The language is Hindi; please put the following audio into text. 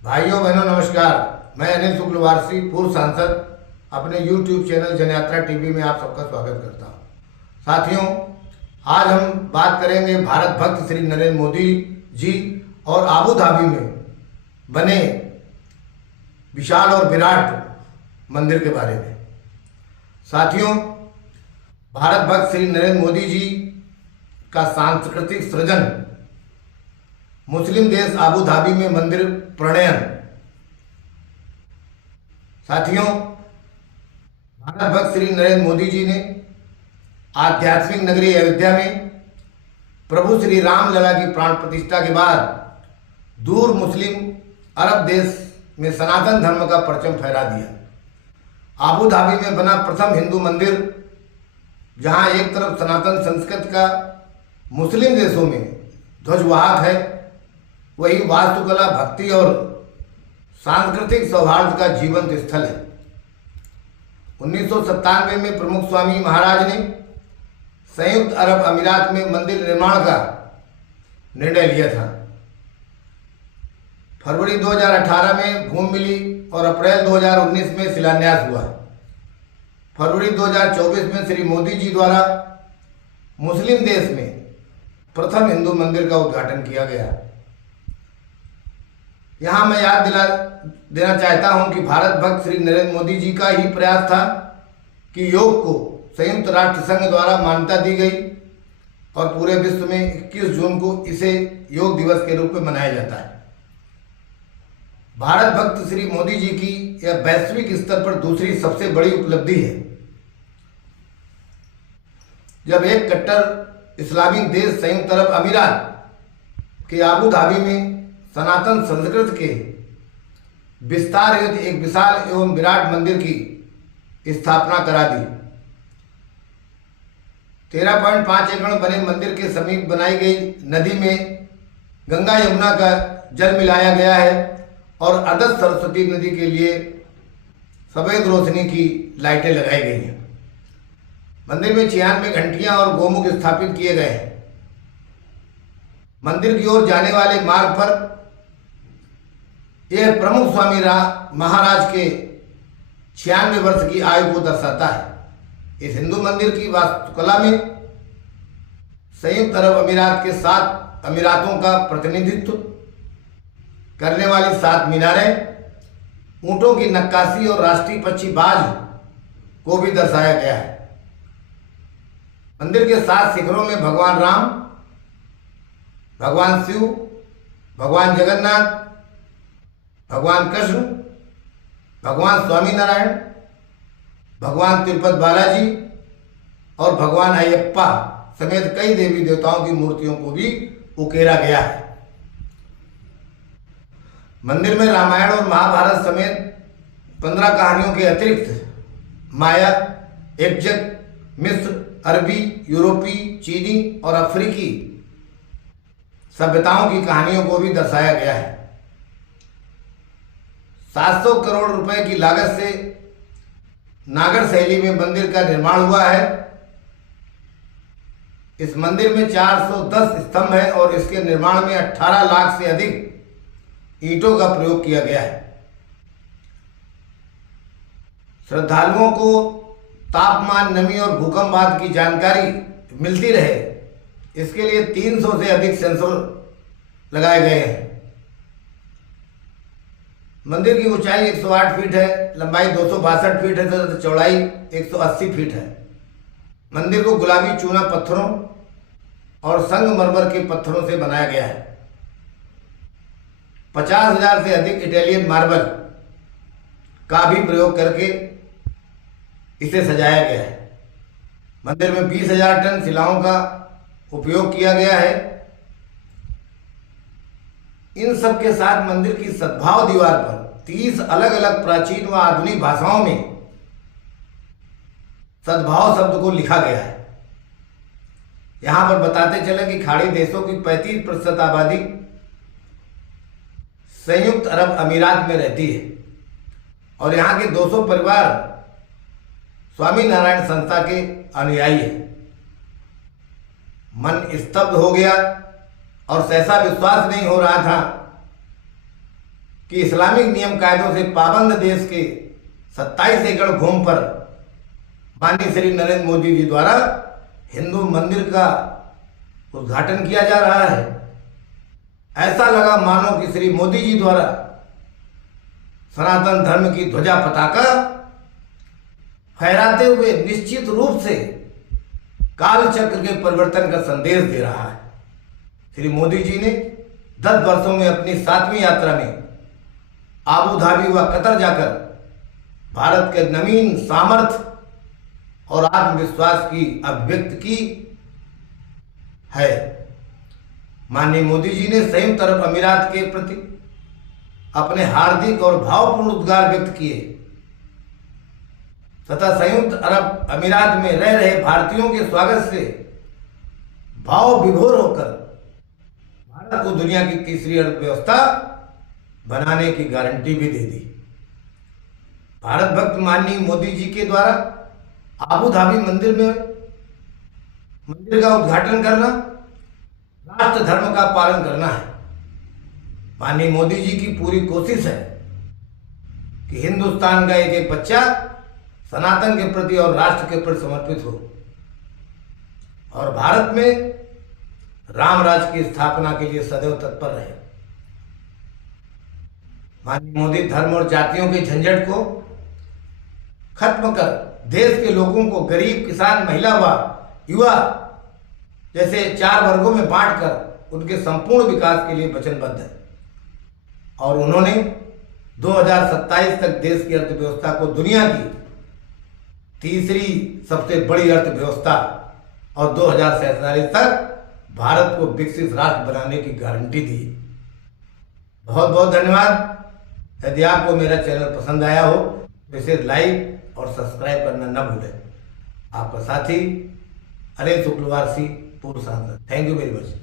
भाइयों बहनों नमस्कार। मैं अनिल शुक्लवारसी, पूर्व सांसद, अपने YouTube चैनल जनयात्रा टीवी में आप सबका स्वागत करता हूं। साथियों, आज हम बात करेंगे भारत भक्त श्री नरेंद्र मोदी जी और आबू धाबी में बने विशाल और विराट मंदिर के बारे में। साथियों, भारत भक्त श्री नरेंद्र मोदी जी का सांस्कृतिक सृजन मुस्लिम देश आबू धाबी में मंदिर प्रणयन। साथियों, भारत भक्त श्री नरेंद्र मोदी जी ने आध्यात्मिक नगरी अयोध्या में प्रभु श्री राम लला की प्राण प्रतिष्ठा के बाद दूर मुस्लिम अरब देश में सनातन धर्म का परचम फहरा दिया। आबू धाबी में बना प्रथम हिंदू मंदिर, जहां एक तरफ सनातन संस्कृति का मुस्लिम देशों में ध्वजवाहक है, वही वास्तुकला, भक्ति और सांस्कृतिक सौहार्द का जीवंत स्थल है। 1997 में प्रमुख स्वामी महाराज ने संयुक्त अरब अमीरात में मंदिर निर्माण का निर्णय लिया था। फरवरी 2018 में भूमि मिली और अप्रैल 2019 में शिलान्यास हुआ। फरवरी 2024 में श्री मोदी जी द्वारा मुस्लिम देश में प्रथम हिंदू मंदिर का उद्घाटन किया गया। यहाँ मैं याद दिला देना चाहता हूँ कि भारत भक्त श्री नरेंद्र मोदी जी का ही प्रयास था कि योग को संयुक्त राष्ट्र संघ द्वारा मान्यता दी गई और पूरे विश्व में 21 जून को इसे योग दिवस के रूप में मनाया जाता है। भारत भक्त श्री मोदी जी की यह वैश्विक स्तर पर दूसरी सबसे बड़ी उपलब्धि है, जब एक कट्टर इस्लामिक देश संयुक्त अरब अमीरात के आबू धाबी में सनातन संस्कृति के विस्तार हेतु एक विशाल एवं विराट मंदिर की स्थापना करा दी। 13.5 एकड़ बने मंदिर के समीप बनाई गई नदी में गंगा यमुना का जल मिलाया गया है और अदस सरस्वती नदी के लिए सफेद रोशनी की लाइटें लगाई गई हैं। मंदिर में 96 घंटियां और गोमुख स्थापित किए गए हैं। मंदिर की ओर जाने वाले मार्ग पर यह प्रमुख स्वामी महाराज के 96 वर्ष की आयु को दर्शाता है। इस हिंदू मंदिर की वास्तुकला में संयुक्त अरब अमीरात के 7 अमीरातों का प्रतिनिधित्व करने वाली 7 मीनारें, ऊंटों की नक्काशी और राष्ट्रीय पक्षी बाज को भी दर्शाया गया है। मंदिर के 7 शिखरों में भगवान राम, भगवान शिव, भगवान जगन्नाथ, भगवान कृष्ण, भगवान स्वामीनारायण, भगवान तिरुपति बालाजी और भगवान अयप्पा समेत कई देवी देवताओं की मूर्तियों को भी उकेरा गया है। मंदिर में रामायण और महाभारत समेत 15 कहानियों के अतिरिक्त माया, यक्षक, मिस्र, अरबी, यूरोपी, चीनी और अफ्रीकी सभ्यताओं की कहानियों को भी दर्शाया गया है। 700 करोड़ रुपए की लागत से नागर शैली में मंदिर का निर्माण हुआ है। इस मंदिर में 410 स्तंभ है और इसके निर्माण में 18 लाख से अधिक ईंटों का प्रयोग किया गया है। श्रद्धालुओं को तापमान, नमी और भूकंपवाद की जानकारी मिलती रहे, इसके लिए 300 से अधिक सेंसर लगाए गए हैं। मंदिर की ऊंचाई 108 फीट है, लंबाई 262 फीट है तथा चौड़ाई 180 फीट है। मंदिर को गुलाबी चूना पत्थरों और संगमरमर के पत्थरों से बनाया गया है। 50,000 से अधिक इटालियन मार्बल का भी प्रयोग करके इसे सजाया गया है। मंदिर में 20,000 टन शिलाओं का उपयोग किया गया है। इन सब के साथ मंदिर की सद्भाव दीवार पर 30 अलग अलग प्राचीन व आधुनिक भाषाओं में सद्भाव शब्द को लिखा गया है। यहां पर बताते चले कि खाड़ी देशों की 35% आबादी संयुक्त अरब अमीरात में रहती है और यहाँ के 200 परिवार स्वामी नारायण संस्था के अनुयायी हैं। मन स्तब्ध हो गया और सहसा विश्वास नहीं हो रहा था कि इस्लामिक नियम कायदों से पाबंद देश के 27 एकड़ भूमि पर माननीय श्री नरेंद्र मोदी जी द्वारा हिंदू मंदिर का उद्घाटन किया जा रहा है। ऐसा लगा मानो कि श्री मोदी जी द्वारा सनातन धर्म की ध्वजा पताका फहराते हुए निश्चित रूप से काल चक्र के परिवर्तन का संदेश दे रहा है। श्री मोदी जी ने 10 वर्षों में अपनी 7वीं यात्रा में आबू धाबी व कतर जाकर भारत के नवीन सामर्थ्य और आत्मविश्वास की अभिव्यक्ति की है। माननीय मोदी जी ने संयुक्त अरब अमीरात के प्रति अपने हार्दिक और भावपूर्ण उद्गार व्यक्त किए तथा संयुक्त अरब अमीरात में रह रहे भारतीयों के स्वागत से भाव विभोर होकर भारत को दुनिया की तीसरी अर्थव्यवस्था बनाने की गारंटी भी दे दी। भारत भक्त माननीय मोदी जी के द्वारा आबू धाबी मंदिर का उद्घाटन करना राष्ट्र धर्म का पालन करना है। माननीय मोदी जी की पूरी कोशिश है कि हिंदुस्तान का एक एक बच्चा सनातन के प्रति और राष्ट्र के प्रति समर्पित हो और भारत में राम राज्य की स्थापना के लिए सदैव तत्पर रहे। माननीय मोदी धर्म और जातियों के झंझट को खत्म कर देश के लोगों को गरीब, किसान, महिला व युवा जैसे 4 वर्गों में बांटकर उनके संपूर्ण विकास के लिए वचनबद्ध है और उन्होंने 2027 तक देश की अर्थव्यवस्था को दुनिया की तीसरी सबसे बड़ी अर्थव्यवस्था और 2047 तक भारत को विकसित राष्ट्र बनाने की गारंटी दी। बहुत बहुत धन्यवाद। यदि आपको मेरा चैनल पसंद आया हो तो इसे लाइक और सब्सक्राइब करना न भूलें। आपका साथी अनिल शुक्लवारसी, पूर्व सांसद। Thank you very much.